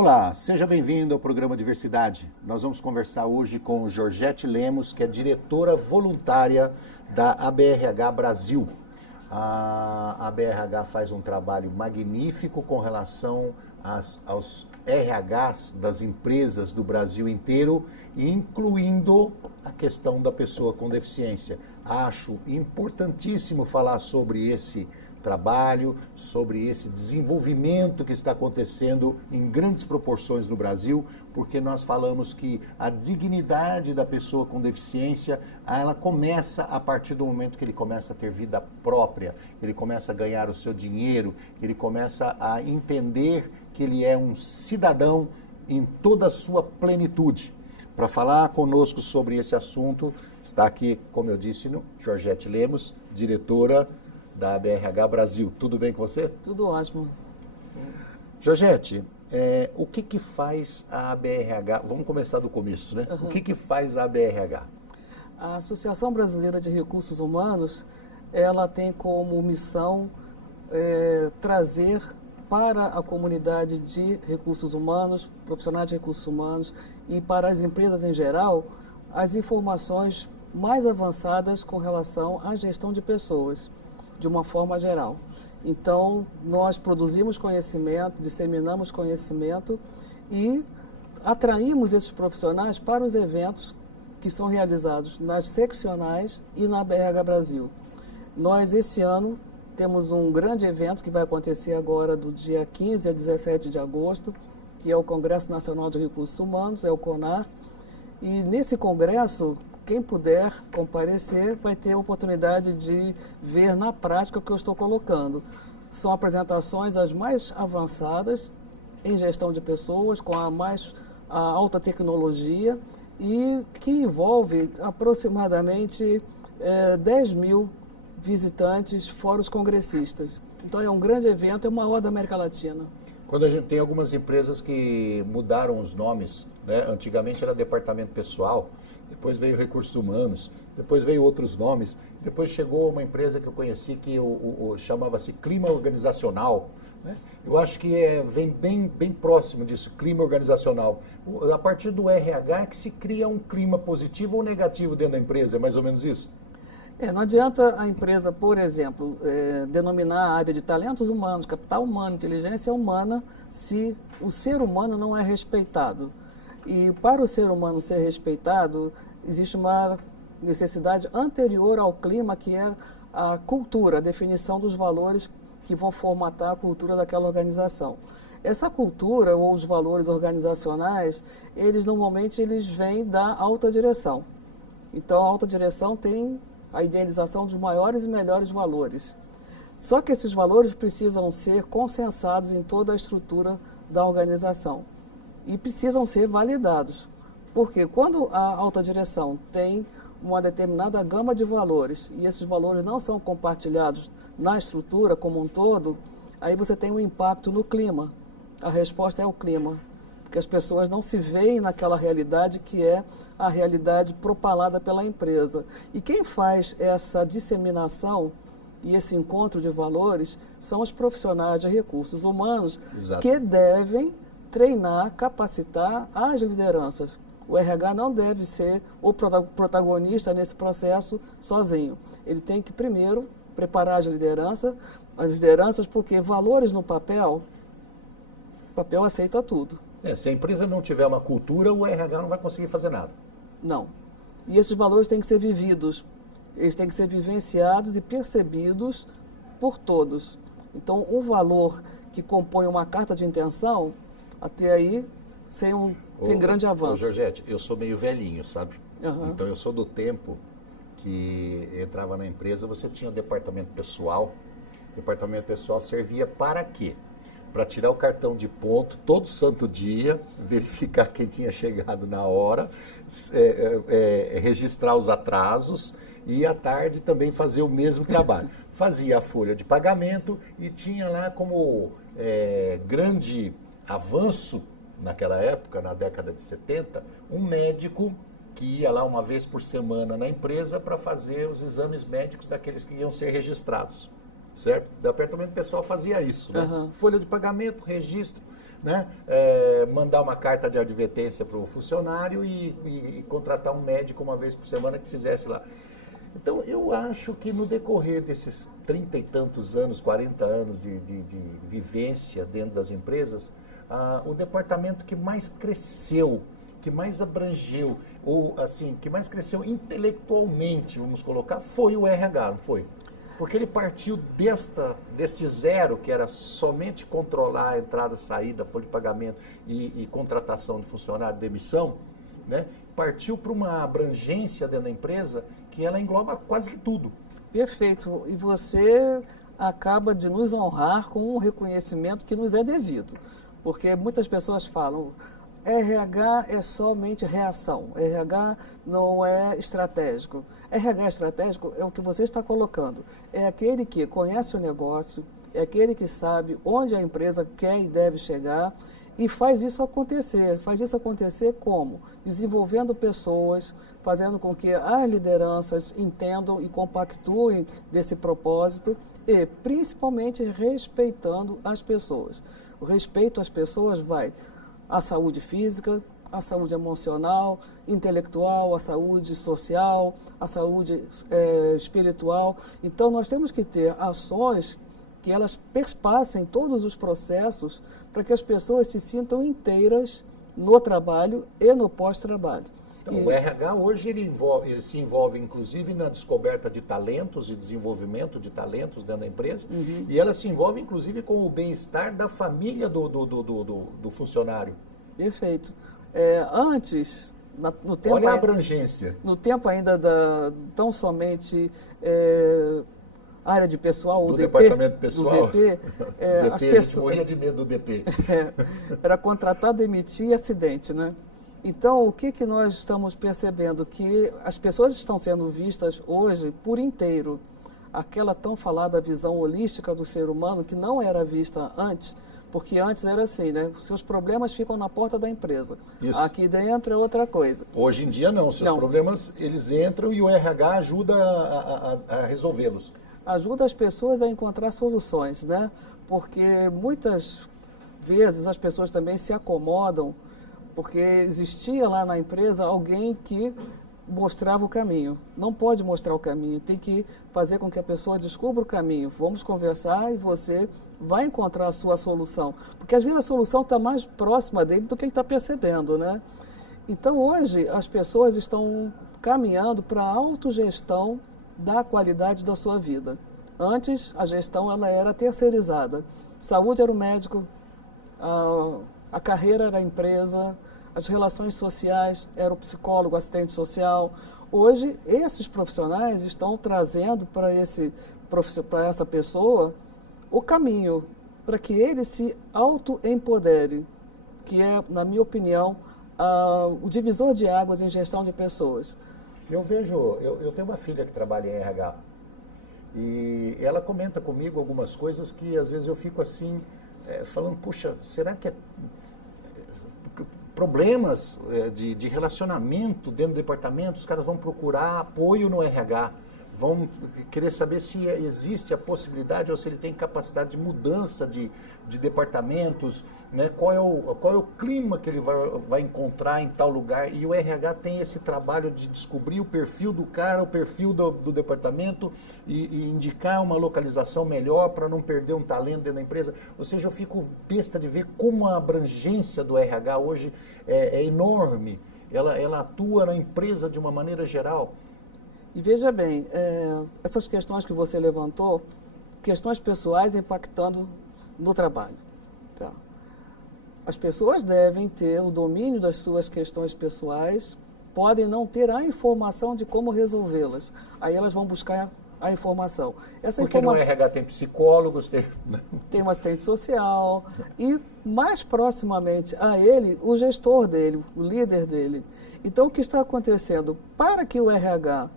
Olá, seja bem-vindo ao programa Diversidade. Nós vamos conversar hoje com Georgette Lemos, que é diretora voluntária da ABRH Brasil. A ABRH faz um trabalho magnífico com relação aos RHs das empresas do Brasil inteiro, incluindo a questão da pessoa com deficiência. Acho importantíssimo falar sobre esse trabalho, sobre esse desenvolvimento que está acontecendo em grandes proporções no Brasil, porque nós falamos que a dignidade da pessoa com deficiência, ela começa a partir do momento que ele começa a ter vida própria, ele começa a ganhar o seu dinheiro, ele começa a entender que ele é um cidadão em toda a sua plenitude. Para falar conosco sobre esse assunto, está aqui, como eu disse, Georgette Lemos, diretora da ABRH Brasil. Tudo bem com você? Tudo ótimo. Georgette, o que faz a ABRH? Vamos começar do começo, né? Uhum. O que faz a ABRH? A Associação Brasileira de Recursos Humanos, ela tem como missão trazer para a comunidade de recursos humanos, profissionais de recursos humanos e para as empresas em geral, as informações mais avançadas com relação à gestão de pessoas, de uma forma geral. Então, nós produzimos conhecimento, disseminamos conhecimento e atraímos esses profissionais para os eventos que são realizados nas seccionais e na ABRH Brasil. Nós, esse ano, temos um grande evento que vai acontecer agora do dia 15 a 17 de agosto, que é o Congresso Nacional de Recursos Humanos, é o CONAR. E nesse congresso, quem puder comparecer vai ter a oportunidade de ver na prática o que eu estou colocando. São apresentações as mais avançadas em gestão de pessoas, com a alta tecnologia e que envolve aproximadamente 10 mil visitantes, fora os congressistas. Então é um grande evento, é o maior da América Latina. Quando a gente tem algumas empresas que mudaram os nomes, né? Antigamente era departamento pessoal, depois veio recursos humanos, depois veio outros nomes, depois chegou uma empresa que eu conheci que chamava-se clima organizacional, né? Eu acho que vem bem próximo disso, clima organizacional. A partir do RH é que se cria um clima positivo ou negativo dentro da empresa, é mais ou menos isso? Não adianta a empresa, por exemplo, denominar a área de talentos humanos, capital humano, inteligência humana, se o ser humano não é respeitado. E para o ser humano ser respeitado, existe uma necessidade anterior ao clima, que é a cultura, a definição dos valores que vão formatar a cultura daquela organização. Essa cultura ou os valores organizacionais, normalmente vêm da alta direção. Então, a alta direção tem a idealização dos maiores e melhores valores. Só que esses valores precisam ser consensados em toda a estrutura da organização e precisam ser validados. Porque quando a alta direção tem uma determinada gama de valores e esses valores não são compartilhados na estrutura como um todo, aí você tem um impacto no clima. A resposta é o clima, porque as pessoas não se veem naquela realidade que é a realidade propalada pela empresa. E quem faz essa disseminação e esse encontro de valores são os profissionais de recursos humanos. Exato. Que devem treinar, capacitar as lideranças. O RH não deve ser o protagonista nesse processo sozinho. Ele tem que primeiro preparar as lideranças, porque valores no papel, o papel aceita tudo. Se a empresa não tiver uma cultura, o RH não vai conseguir fazer nada. Não. E esses valores têm que ser vividos. Eles têm que ser vivenciados e percebidos por todos. Então, um valor que compõe uma carta de intenção, até aí, sem grande avanço. Georgette, eu sou meio velhinho, sabe? Uhum. Então, eu sou do tempo que entrava na empresa, você tinha o departamento pessoal. O departamento pessoal servia para quê? Para tirar o cartão de ponto todo santo dia, verificar quem tinha chegado na hora, registrar os atrasos e à tarde também fazer o mesmo trabalho. Fazia a folha de pagamento e tinha lá como grande avanço naquela época, na década de 70, um médico que ia lá uma vez por semana na empresa para fazer os exames médicos daqueles que iam ser registrados. certo? O departamento pessoal fazia isso, né? Aham. Folha de pagamento, registro, né? Mandar uma carta de advertência para o funcionário e contratar um médico uma vez por semana que fizesse lá. Então, eu acho que no decorrer desses 30 e tantos anos, 40 anos de vivência dentro das empresas, o departamento que mais cresceu, que mais abrangeu, ou assim, que mais cresceu intelectualmente, vamos colocar, foi o RH, não foi? Porque ele partiu deste zero, que era somente controlar a entrada, saída, folha de pagamento e contratação de funcionário, demissão, né? Partiu para uma abrangência dentro da empresa que ela engloba quase que tudo. Perfeito. E você acaba de nos honrar com um reconhecimento que nos é devido. Porque muitas pessoas falam, RH é somente reação, RH não é estratégico. RH estratégico é o que você está colocando. É aquele que conhece o negócio, é aquele que sabe onde a empresa quer e deve chegar e faz isso acontecer. Faz isso acontecer como? Desenvolvendo pessoas, fazendo com que as lideranças entendam e compactuem desse propósito e, principalmente, respeitando as pessoas. O respeito às pessoas vai à saúde física, à saúde emocional, intelectual, à saúde social, à saúde espiritual. Então, nós temos que ter ações que elas perpassem todos os processos para que as pessoas se sintam inteiras no trabalho e no pós-trabalho. Então, o RH hoje ele se envolve inclusive na descoberta de talentos e desenvolvimento de talentos dentro da empresa, e ela se envolve inclusive com o bem-estar da família do funcionário. Perfeito. Antes, no tempo, olha a abrangência. No tempo ainda tão somente área de pessoal, do o DP, departamento pessoal, do DP, as pessoas morria de medo do DP. Era contratar, demitir e acidente, né? Então, o que nós estamos percebendo? Que as pessoas estão sendo vistas hoje por inteiro. Aquela tão falada visão holística do ser humano, que não era vista antes, porque antes era assim, né? Seus problemas ficam na porta da empresa. Isso. Aqui dentro é outra coisa. Hoje em dia não, seus problemas eles entram e o RH ajuda a resolvê-los. Ajuda as pessoas a encontrar soluções, né? Porque muitas vezes as pessoas também se acomodam, porque existia lá na empresa alguém que mostrava o caminho. Não pode mostrar o caminho, tem que fazer com que a pessoa descubra o caminho. Vamos conversar e você vai encontrar a sua solução. Porque às vezes a solução está mais próxima dele do que ele está percebendo, né? Então hoje as pessoas estão caminhando para a autogestão da qualidade da sua vida. Antes a gestão ela era terceirizada. Saúde era o médico, a carreira era a empresa, as relações sociais era o psicólogo, assistente social. Hoje, esses profissionais estão trazendo para essa pessoa o caminho para que ele se auto-empodere, que é, na minha opinião, o divisor de águas em gestão de pessoas. Eu tenho uma filha que trabalha em RH e ela comenta comigo algumas coisas que às vezes eu fico assim, falando, puxa, será que problemas de relacionamento dentro do departamento, os caras vão procurar apoio no RH, vão querer saber se existe a possibilidade ou se ele tem capacidade de mudança de departamentos, né? Qual é o clima que ele vai encontrar em tal lugar, e o RH tem esse trabalho de descobrir o perfil do cara, o perfil do departamento e indicar uma localização melhor para não perder um talento dentro da empresa. Ou seja, eu fico besta de ver como a abrangência do RH hoje é enorme, ela atua na empresa de uma maneira geral. E veja bem, essas questões que você levantou, questões pessoais impactando no trabalho. Tá. As pessoas devem ter o domínio das suas questões pessoais, podem não ter a informação de como resolvê-las. Aí elas vão buscar a informação. Porque no RH tem psicólogos, tem um assistente social e, mais proximamente a ele, o gestor dele, o líder dele. Então, o que está acontecendo? Para que o RH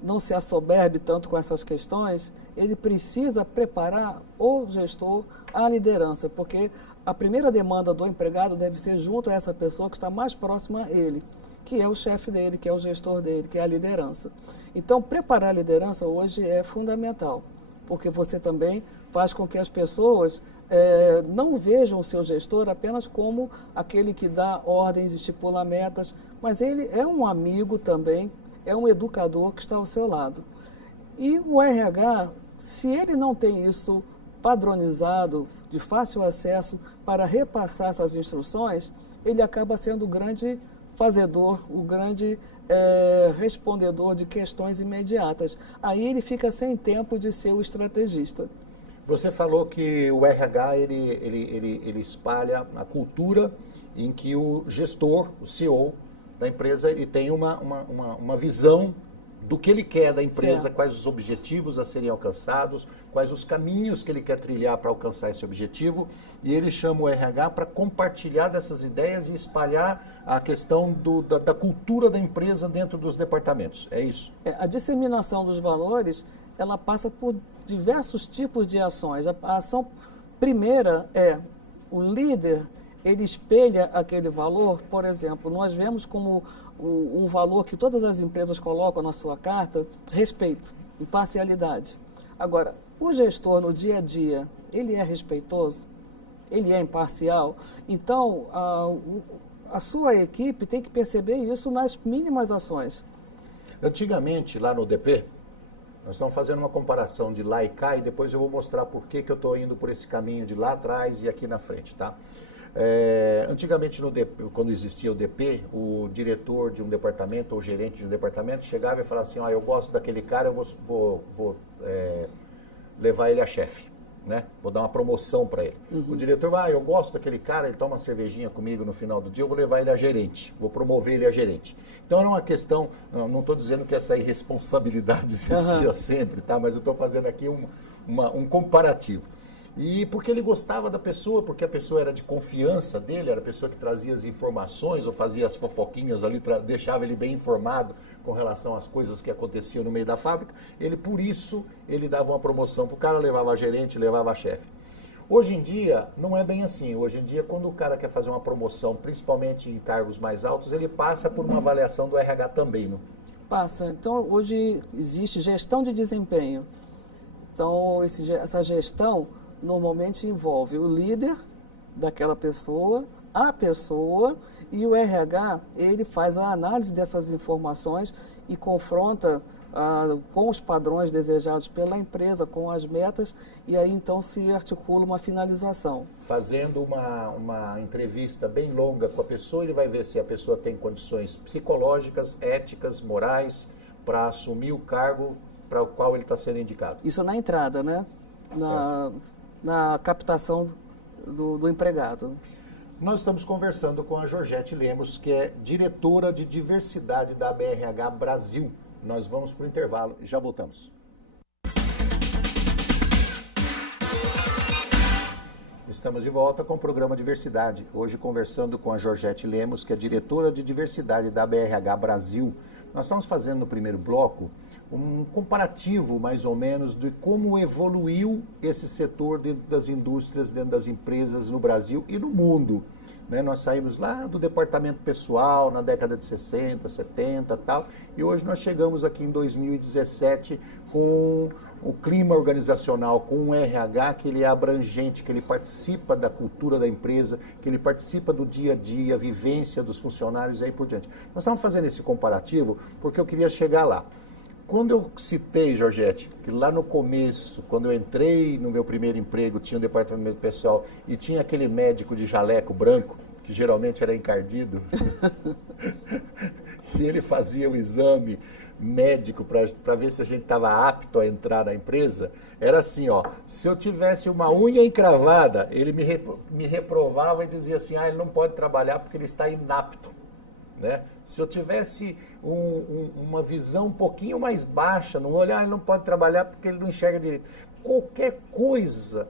não se assoberbe tanto com essas questões, ele precisa preparar o gestor, a liderança, porque a primeira demanda do empregado deve ser junto a essa pessoa que está mais próxima a ele, que é o chefe dele, que é o gestor dele, que é a liderança. Então, preparar a liderança hoje é fundamental, porque você também faz com que as pessoas não vejam o seu gestor apenas como aquele que dá ordens, estipula metas, mas ele é um amigo também, é um educador que está ao seu lado. E o RH, se ele não tem isso padronizado, de fácil acesso, para repassar essas instruções, ele acaba sendo o grande fazedor, o grande respondedor de questões imediatas. Aí ele fica sem tempo de ser o estrategista. Você falou que o RH ele espalha a cultura em que o gestor, o CEO da empresa, ele tem uma visão do que ele quer da empresa, certo. Quais os objetivos a serem alcançados, quais os caminhos que ele quer trilhar para alcançar esse objetivo, e ele chama o RH para compartilhar dessas ideias e espalhar a questão da cultura da empresa dentro dos departamentos. É isso? A disseminação dos valores, ela passa por diversos tipos de ações. A ação primeira é o líder, ele espelha aquele valor. Por exemplo, nós vemos como um valor que todas as empresas colocam na sua carta, respeito, imparcialidade. Agora, o gestor no dia a dia, ele é respeitoso? Ele é imparcial? Então, a sua equipe tem que perceber isso nas mínimas ações. Antigamente, lá no DP, nós estamos fazendo uma comparação de lá e cá, e depois eu vou mostrar por que eu estou indo por esse caminho de lá atrás e aqui na frente, tá? Antigamente, no DP, quando existia o DP, o diretor de um departamento ou gerente de um departamento chegava e falava assim, eu gosto daquele cara, eu vou levar ele a chefe, né? Vou dar uma promoção para ele. O diretor vai, eu gosto daquele cara, ele toma uma cervejinha comigo no final do dia, eu vou levar ele a gerente, vou promover ele a gerente. Então era uma questão, não estou dizendo que essa irresponsabilidade existia sempre, tá? Mas eu estou fazendo aqui um comparativo. E porque ele gostava da pessoa, porque a pessoa era de confiança dele, era a pessoa que trazia as informações ou fazia as fofoquinhas ali, deixava ele bem informado com relação às coisas que aconteciam no meio da fábrica. Por isso, ele dava uma promoção para o cara, levava a gerente, levava a chefe. Hoje em dia, não é bem assim. Hoje em dia, quando o cara quer fazer uma promoção, principalmente em cargos mais altos, ele passa por uma avaliação do RH também, não? Passa. Então, hoje existe gestão de desempenho. Então, essa gestão normalmente envolve o líder daquela pessoa, a pessoa, e o RH, ele faz a análise dessas informações e confronta com os padrões desejados pela empresa, com as metas, e aí então se articula uma finalização. Fazendo uma entrevista bem longa com a pessoa, ele vai ver se a pessoa tem condições psicológicas, éticas, morais, para assumir o cargo para o qual ele está sendo indicado. Isso na entrada, né? Na captação do empregado. Nós estamos conversando com a Georgette Lemos, que é diretora de diversidade da ABRH Brasil. Nós vamos para o intervalo e já voltamos. Estamos de volta com o programa Diversidade. Hoje conversando com a Georgette Lemos, que é diretora de diversidade da ABRH Brasil. Nós estamos fazendo no primeiro bloco um comparativo, mais ou menos, de como evoluiu esse setor dentro das indústrias, dentro das empresas no Brasil e no mundo. Nós saímos lá do departamento pessoal, na década de 60, 70 e tal, e hoje nós chegamos aqui em 2017 com o clima organizacional, com um RH que ele é abrangente, que ele participa da cultura da empresa, que ele participa do dia a dia, a vivência dos funcionários e aí por diante. Nós estamos fazendo esse comparativo porque eu queria chegar lá. Quando eu citei, Georgette, que lá no começo, quando eu entrei no meu primeiro emprego, tinha um departamento pessoal e tinha aquele médico de jaleco branco, que geralmente era encardido, e ele fazia o exame médico para ver se a gente estava apto a entrar na empresa, era assim, se eu tivesse uma unha encravada, ele me reprovava e dizia assim, ele não pode trabalhar porque ele está inapto. Né? Se eu tivesse uma visão um pouquinho mais baixa, no olho, ele não pode trabalhar porque ele não enxerga direito. Qualquer coisa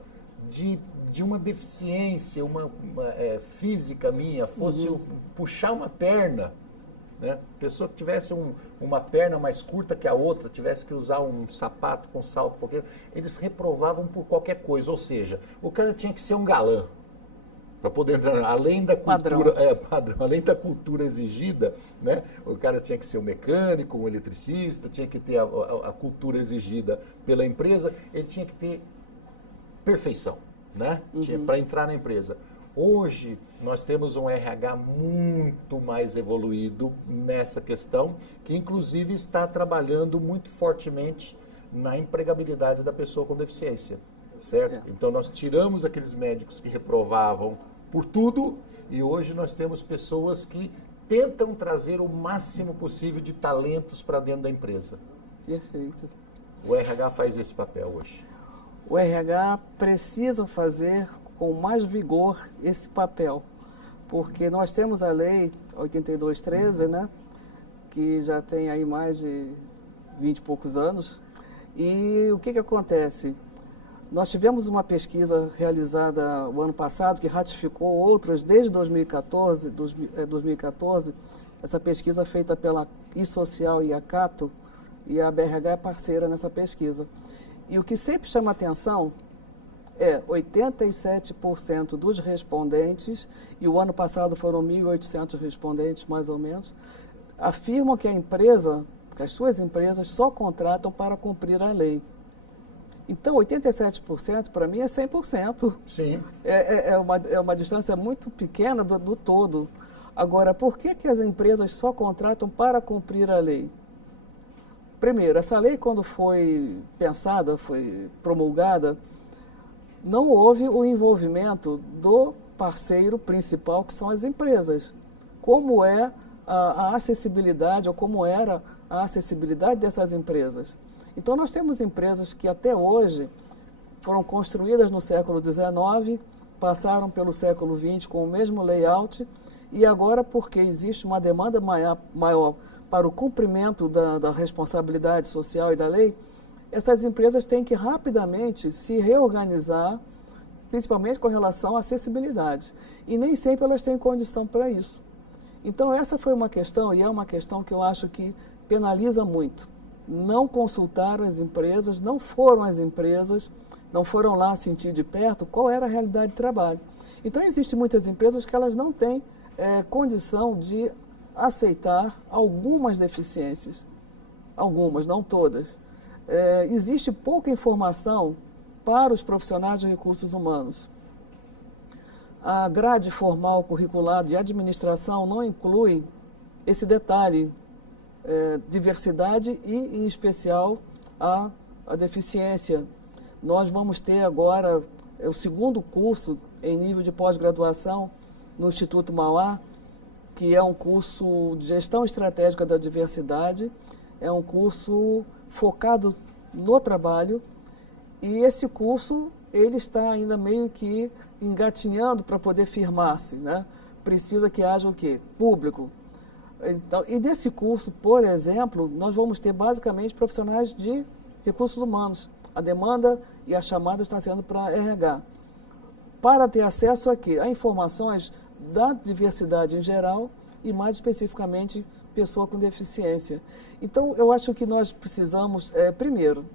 de uma deficiência, uma física minha, fosse eu puxar uma perna, né? Pessoa que tivesse uma perna mais curta que a outra, tivesse que usar um sapato com salto, porque eles reprovavam por qualquer coisa. Ou seja, o cara tinha que ser um galã. Para poder entrar, além da Padrão. cultura, padrão, além da cultura exigida, né? O cara tinha que ser um mecânico, um eletricista, tinha que ter a cultura exigida pela empresa, ele tinha que ter perfeição, né? Para entrar na empresa. Hoje, nós temos um RH muito mais evoluído nessa questão, que inclusive está trabalhando muito fortemente na empregabilidade da pessoa com deficiência, certo? Então, nós tiramos aqueles médicos que reprovavam por tudo e hoje nós temos pessoas que tentam trazer o máximo possível de talentos para dentro da empresa. Perfeito. O RH faz esse papel hoje. O RH precisa fazer com mais vigor esse papel, porque nós temos a lei 8213, né, que já tem aí mais de 20 e poucos anos, e o que acontece? Nós tivemos uma pesquisa realizada o ano passado que ratificou outras desde 2014, essa pesquisa feita pela eSocial e a Cato, e a BRH é parceira nessa pesquisa. E o que sempre chama atenção é 87% dos respondentes, e o ano passado foram 1.800 respondentes, mais ou menos, afirmam que que as suas empresas só contratam para cumprir a lei. Então, 87% para mim é 100%. Sim. É uma distância muito pequena do todo. Agora, por que as empresas só contratam para cumprir a lei? Primeiro, essa lei, quando foi pensada, foi promulgada, não houve o envolvimento do parceiro principal, que são as empresas. Como é a acessibilidade, ou como era a acessibilidade dessas empresas? Então, nós temos empresas que até hoje foram construídas no século XIX, passaram pelo século XX com o mesmo layout, e agora, porque existe uma demanda maior para o cumprimento da responsabilidade social e da lei, essas empresas têm que rapidamente se reorganizar, principalmente com relação à acessibilidade. E nem sempre elas têm condição para isso. Então, essa foi uma questão, e é uma questão que eu acho que penaliza muito. Não consultaram as empresas, não foram às empresas, não foram lá sentir de perto qual era a realidade de trabalho. Então, existem muitas empresas que elas não têm condição de aceitar algumas deficiências. Algumas, não todas. Existe pouca informação para os profissionais de recursos humanos. A grade formal curricular de administração não inclui esse detalhe, diversidade e, em especial, a deficiência. Nós vamos ter agora o segundo curso em nível de pós-graduação no Instituto Mauá, que é um curso de gestão estratégica da diversidade, é um curso focado no trabalho, e esse curso ele está ainda meio que engatinhando para poder firmar-se, né? Precisa que haja o quê? Público. Então, e nesse curso, por exemplo, nós vamos ter basicamente profissionais de recursos humanos. A demanda e a chamada está sendo para RH. Para ter acesso aqui a informações da diversidade em geral e mais especificamente pessoa com deficiência. Então, eu acho que nós precisamos, primeiro,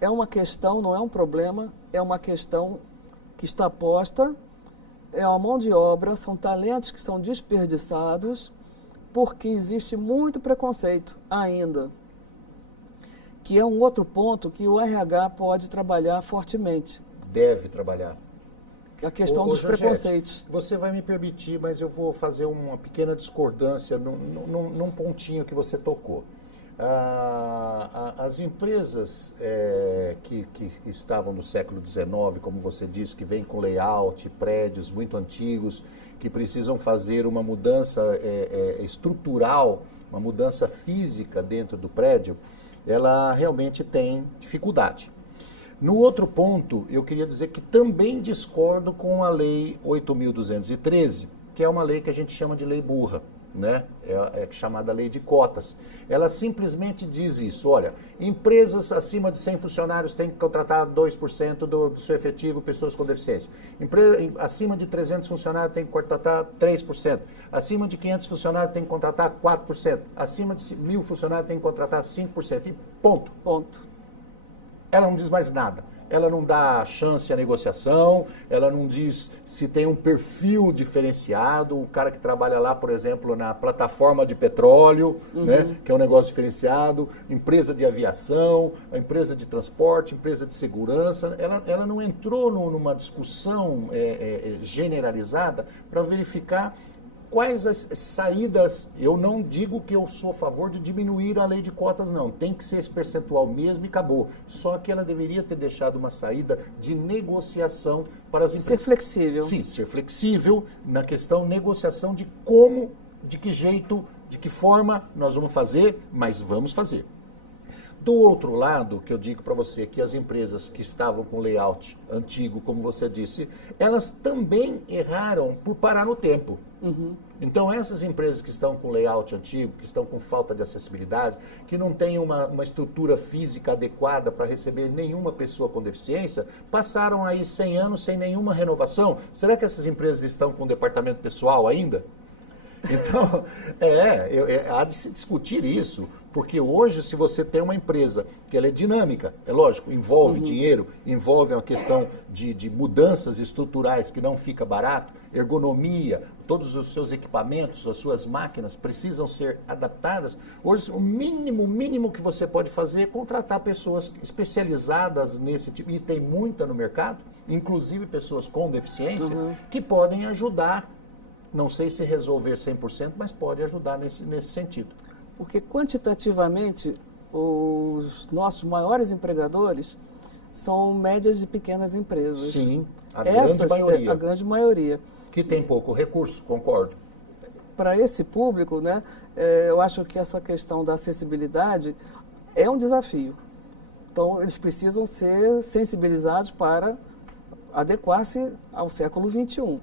é uma questão, não é um problema, é uma questão que está posta, é uma mão de obra, são talentos que são desperdiçados, porque existe muito preconceito ainda, que é um outro ponto que o RH pode trabalhar fortemente. Deve trabalhar. A questão dos Georgette, preconceitos. Você vai me permitir, mas eu vou fazer uma pequena discordância num pontinho que você tocou. As empresas que estavam no século XIX, como você disse, que vêm com layout, prédios muito antigos, que precisam fazer uma mudança estrutural, uma mudança física dentro do prédio, ela realmente tem dificuldade. No outro ponto, eu queria dizer que também discordo com a Lei 8.213, que é uma lei que a gente chama de lei burra, né? É chamada lei de cotas. Ela simplesmente diz isso, olha, empresas acima de 100 funcionários têm que contratar 2% do seu efetivo pessoas com deficiência. Acima de 300 funcionários tem que contratar 3%. Acima de 500 funcionários tem que contratar 4%. Acima de 1.000 funcionários tem que contratar 5%. E ponto. Ponto. Ela não diz mais nada. ela não dá chance à negociação, ela não diz se tem um perfil diferenciado, o cara que trabalha lá, por exemplo, na plataforma de petróleo, né, que é um negócio diferenciado, empresa de aviação, a empresa de transporte, empresa de segurança, ela não entrou numa discussão generalizada para verificar quais as saídas. Eu não digo que eu sou a favor de diminuir a lei de cotas, não. Tem que ser esse percentual mesmo e acabou. Só que ela deveria ter deixado uma saída de negociação para as empresas. Ser flexível. Sim, ser flexível na questão negociação de como, de que jeito, de que forma nós vamos fazer, mas vamos fazer. Do outro lado, que eu digo para você que as empresas que estavam com layout antigo, como você disse, elas também erraram por parar no tempo. Então, essas empresas que estão com layout antigo, que estão com falta de acessibilidade, que não têm uma estrutura física adequada para receber nenhuma pessoa com deficiência, passaram aí 100 anos sem nenhuma renovação. Será que essas empresas estão com departamento pessoal ainda? Então, há de se discutir isso, porque hoje, se você tem uma empresa que ela é dinâmica, é lógico, envolve dinheiro, envolve uma questão de mudanças estruturais que não fica barato, ergonomia, todos os seus equipamentos, as suas máquinas precisam ser adaptadas. Hoje, o mínimo que você pode fazer é contratar pessoas especializadas nesse tipo, e tem muita no mercado, inclusive pessoas com deficiência, que podem ajudar. Não sei se resolver 100%, mas pode ajudar nesse sentido. Porque quantitativamente, os nossos maiores empregadores são médias de pequenas empresas. Sim, grande maioria. A grande maioria. Que tem pouco recurso, concordo. Para esse público, né, eu acho que essa questão da acessibilidade é um desafio. Então, eles precisam ser sensibilizados para adequar-se ao século XXI.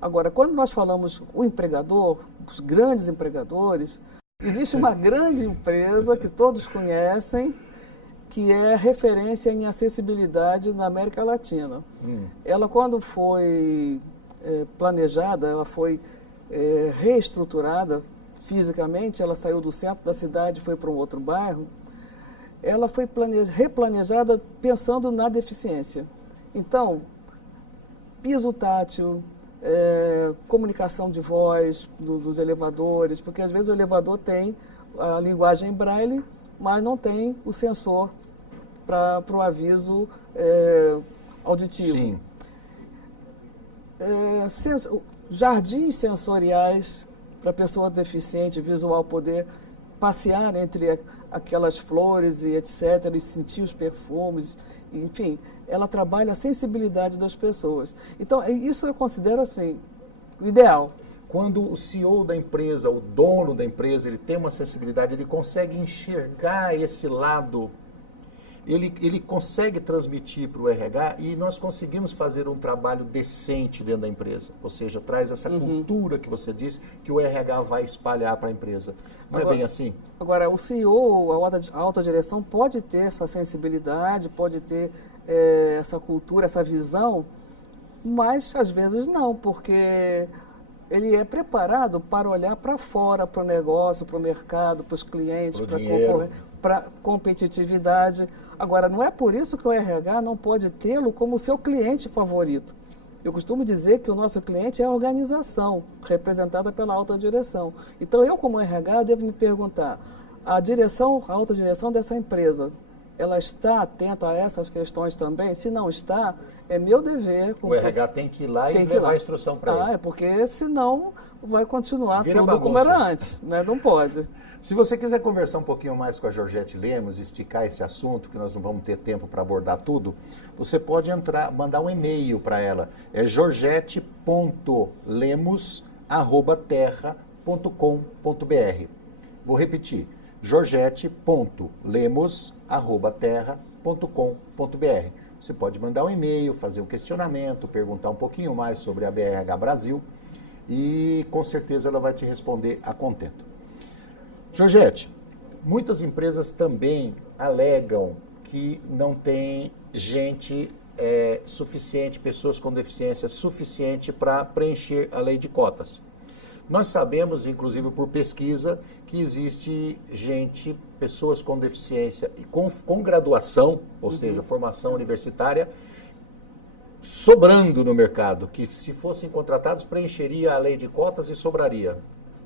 Agora, quando nós falamos o empregador, os grandes empregadores, existe uma grande empresa que todos conhecem, que é referência em acessibilidade na América Latina. Ela, quando foi planejada, ela foi reestruturada fisicamente, ela saiu do centro da cidade e foi para um outro bairro, ela foi replanejada pensando na deficiência. Então, piso tátil, comunicação de voz dos elevadores, porque às vezes o elevador tem a linguagem braille, mas não tem o sensor para o aviso auditivo. Sim. Jardins sensoriais para a pessoa deficiente visual poder passear entre aquelas flores e etc., e sentir os perfumes, enfim, ela trabalha a sensibilidade das pessoas. Então, isso eu considero assim, o ideal. Quando o CEO da empresa, o dono da empresa, ele tem uma sensibilidade, ele consegue enxergar esse lado, ele consegue transmitir para o RH e nós conseguimos fazer um trabalho decente dentro da empresa. Ou seja, traz essa cultura que você disse, que o RH vai espalhar para a empresa. Não é bem assim? Agora, o CEO, a alta direção, pode ter essa sensibilidade, pode ter essa cultura, essa visão, mas às vezes não, porque ele é preparado para olhar para fora, para o negócio, para o mercado, para os clientes, para competitividade. Agora, não é por isso que o RH não pode tê-lo como seu cliente favorito. Eu costumo dizer que o nosso cliente é a organização, representada pela alta direção. Então, eu como RH devo me perguntar, a alta direção dessa empresa, ela está atenta a essas questões também? Se não está, é meu dever... O RH tem que ir lá e levar a instrução para ele. Porque senão vai continuar tudo como era antes, né? Não pode. Se você quiser conversar um pouquinho mais com a Georgette Lemos, esticar esse assunto, que nós não vamos ter tempo para abordar tudo, você pode mandar um e-mail para ela. É georgette.lemos@terra.com.br. Vou repetir. georgette.lemos@terra.com.br. Você pode mandar um e-mail, fazer um questionamento, perguntar um pouquinho mais sobre a BRH Brasil e com certeza ela vai te responder a contento. Georgette, muitas empresas também alegam que não tem gente suficiente, pessoas com deficiência suficiente para preencher a lei de cotas. Nós sabemos, inclusive por pesquisa, que existe gente, pessoas com deficiência e com graduação, ou seja, formação universitária, sobrando no mercado, que se fossem contratados preencheria a lei de cotas e sobraria.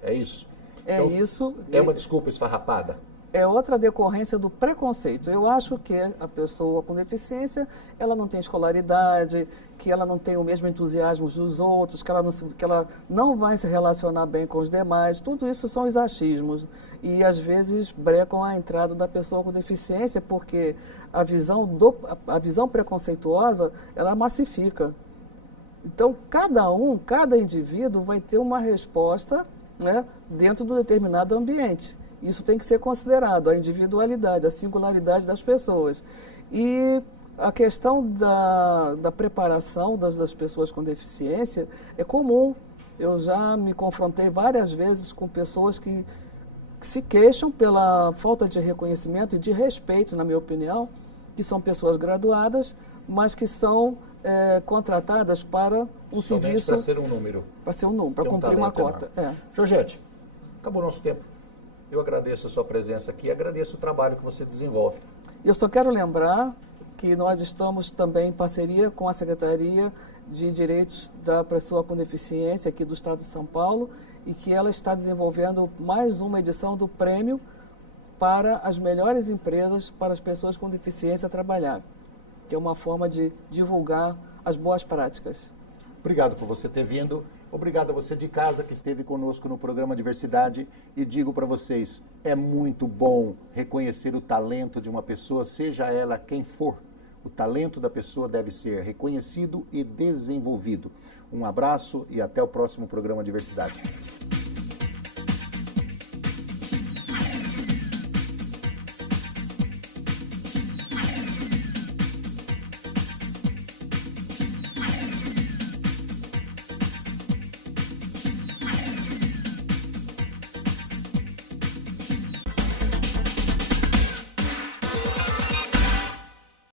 É isso? É então, isso. É uma desculpa esfarrapada? É outra decorrência do preconceito. Eu acho que a pessoa com deficiência, ela não tem escolaridade, que ela não tem o mesmo entusiasmo dos outros, que ela não vai se relacionar bem com os demais. Tudo isso são os achismos. E, às vezes, brecam a entrada da pessoa com deficiência, porque a visão preconceituosa, ela massifica. Então, cada indivíduo vai ter uma resposta, né, dentro do determinado ambiente. Isso tem que ser considerado, a individualidade, a singularidade das pessoas. E a questão da preparação das pessoas com deficiência é comum. Eu já me confrontei várias vezes com pessoas que se queixam pela falta de reconhecimento e de respeito, na minha opinião, que são pessoas graduadas, mas que são contratadas para um serviço... para ser um número. Para ser um número, para cumprir uma cota. Georgette, acabou o nosso tempo. Eu agradeço a sua presença aqui, agradeço o trabalho que você desenvolve. Eu só quero lembrar que nós estamos também em parceria com a Secretaria de Direitos da Pessoa com Deficiência aqui do Estado de São Paulo e que ela está desenvolvendo mais uma edição do prêmio para as melhores empresas para as pessoas com deficiência trabalhar, que é uma forma de divulgar as boas práticas. Obrigado por você ter vindo. Obrigado a você de casa que esteve conosco no programa Diversidade e digo para vocês, é muito bom reconhecer o talento de uma pessoa, seja ela quem for. O talento da pessoa deve ser reconhecido e desenvolvido. Um abraço e até o próximo programa Diversidade.